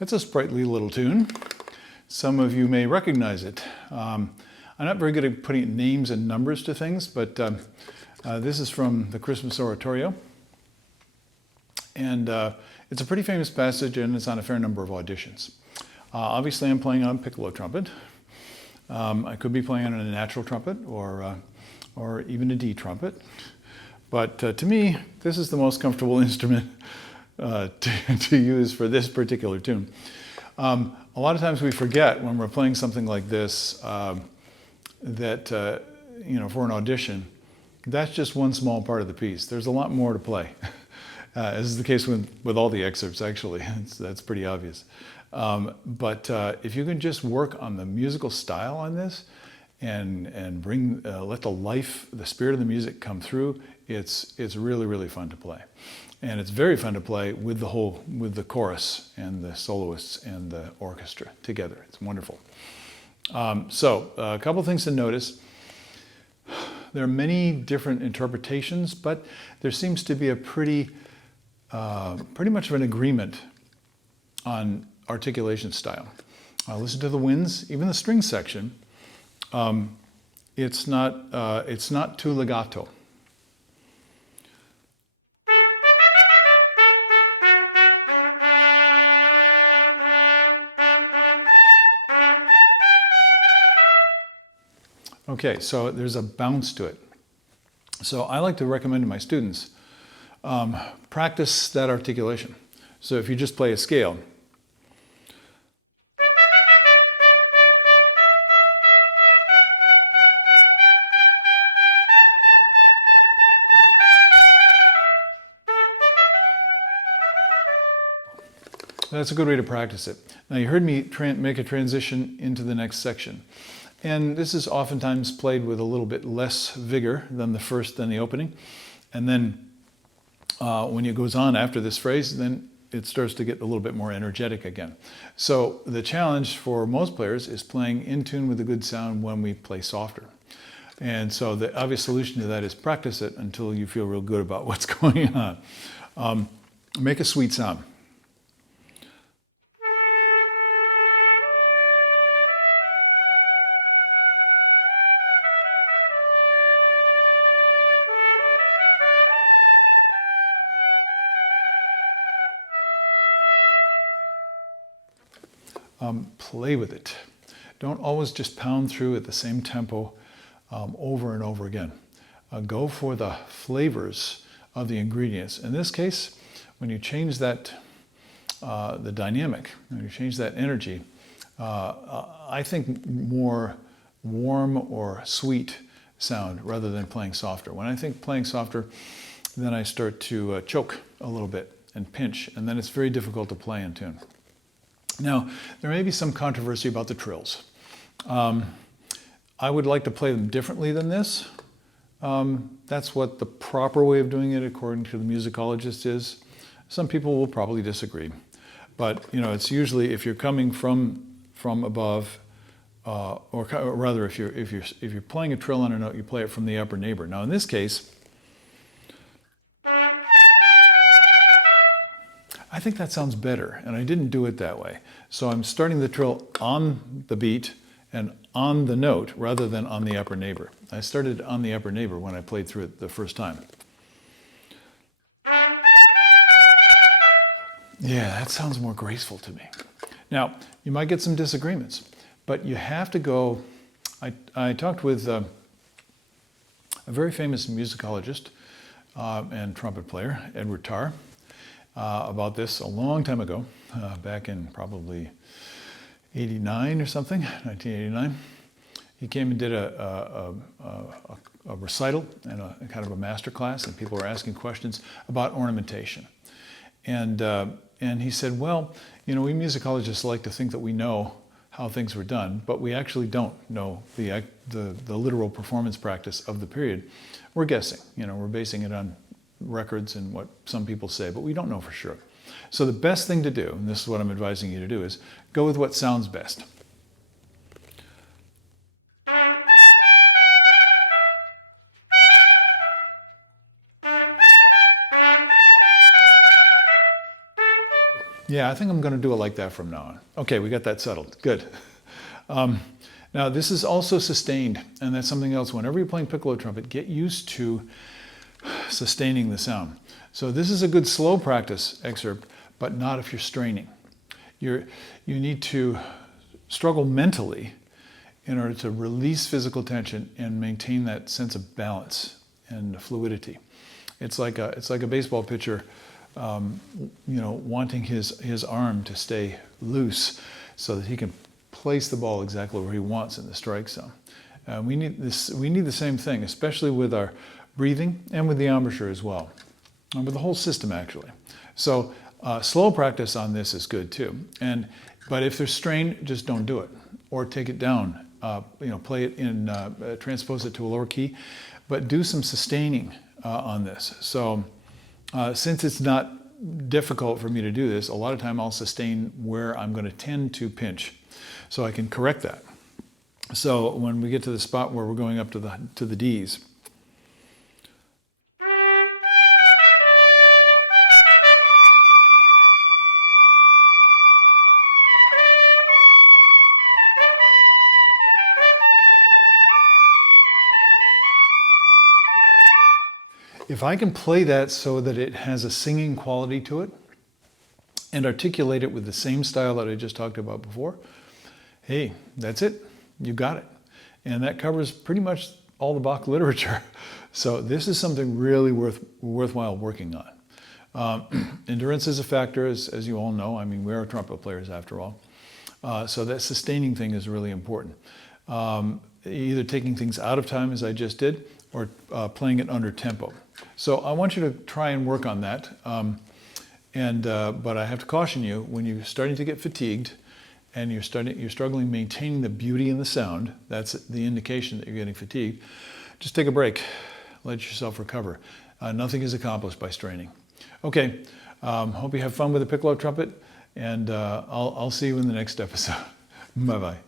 It's a sprightly little tune. Some of you may recognize it. I'm not very good at putting names and numbers to things, but this is from the Christmas Oratorio. And it's a pretty famous passage, and it's on a fair number of auditions. Obviously, I'm playing on piccolo trumpet. I could be playing on a natural trumpet or even a D trumpet. But to me, this is the most comfortable instrument to use for this particular tune. A lot of times we forget when we're playing something like this that, for an audition, that's just one small part of the piece. There's a lot more to play. As is the case with all the excerpts, actually. That's pretty obvious. But if you can just work on the musical style on this and bring, let the spirit of the music come through, it's really, really fun to play. And it's very fun to play with the chorus and the soloists and the orchestra together. It's wonderful. So a couple things to notice. There are many different interpretations, but there seems to be a pretty much of an agreement on articulation style. Listen to the winds, even the string section. It's not too legato. Okay, so there's a bounce to it. So I like to recommend to my students, practice that articulation. So if you just play a scale, that's a good way to practice it. Now you heard me make a transition into the next section. And this is oftentimes played with a little bit less vigor than the opening. And then when it goes on after this phrase, then it starts to get a little bit more energetic again. So the challenge for most players is playing in tune with a good sound when we play softer. And so the obvious solution to that is practice it until you feel real good about what's going on. Make a sweet sound. Play with it. Don't always just pound through at the same tempo over and over again. Go for the flavors of the ingredients. In this case, when you change that, the dynamic, when you change that energy, I think more warm or sweet sound rather than playing softer. When I think playing softer, then I start to choke a little bit and pinch, and then it's very difficult to play in tune. Now, there may be some controversy about the trills. I would like to play them differently than this. That's what the proper way of doing it, according to the musicologist, is. Some people will probably disagree. But, it's usually if you're coming from above, or rather if you're playing a trill on a note, you play it from the upper neighbor. Now, in this case, I think that sounds better, and I didn't do it that way. So I'm starting the trill on the beat and on the note rather than on the upper neighbor. I started on the upper neighbor when I played through it the first time. Yeah, that sounds more graceful to me. Now, you might get some disagreements, but you have to go. I talked with a very famous musicologist and trumpet player, Edward Tarr, about this a long time ago, back in probably 89 or something, 1989. He came and did a recital and a kind of a master class, and people were asking questions about ornamentation. And he said, well, we musicologists like to think that we know how things were done, but we actually don't know the literal performance practice of the period. We're guessing, we're basing it on records and what some people say, but we don't know for sure. So the best thing to do, and this is what I'm advising you to do, is go with what sounds best. Yeah, I think I'm going to do it like that from now on. Okay, we got that settled. Good. Now, this is also sustained, and that's something else. Whenever you're playing piccolo trumpet, get used to sustaining the sound. So this is a good slow practice excerpt, but not if you're straining. You need to struggle mentally in order to release physical tension and maintain that sense of balance and fluidity. It's like a baseball pitcher, wanting his arm to stay loose so that he can place the ball exactly where he wants in the strike zone. We need this. We need the same thing, especially with our breathing and with the embouchure as well, and with the whole system actually. So slow practice on this is good too. But if there's strain, just don't do it, or take it down. Play it in, transpose it to a lower key, but do some sustaining on this. So since it's not difficult for me to do this, a lot of time I'll sustain where I'm going to tend to pinch, so I can correct that. So when we get to the spot where we're going up to the D's, if I can play that so that it has a singing quality to it and articulate it with the same style that I just talked about before, hey, that's it. You got it. And that covers pretty much all the Bach literature. So this is something really worthwhile working on. Endurance is a factor, as you all know. I mean, we are trumpet players after all. So that sustaining thing is really important. Either taking things out of time, as I just did, or playing it under tempo. So I want you to try and work on that. But I have to caution you, when you're starting to get fatigued and you're struggling maintaining the beauty in the sound, that's the indication that you're getting fatigued, just take a break. Let yourself recover. Nothing is accomplished by straining. Okay, hope you have fun with the piccolo trumpet, and I'll see you in the next episode. Bye-bye.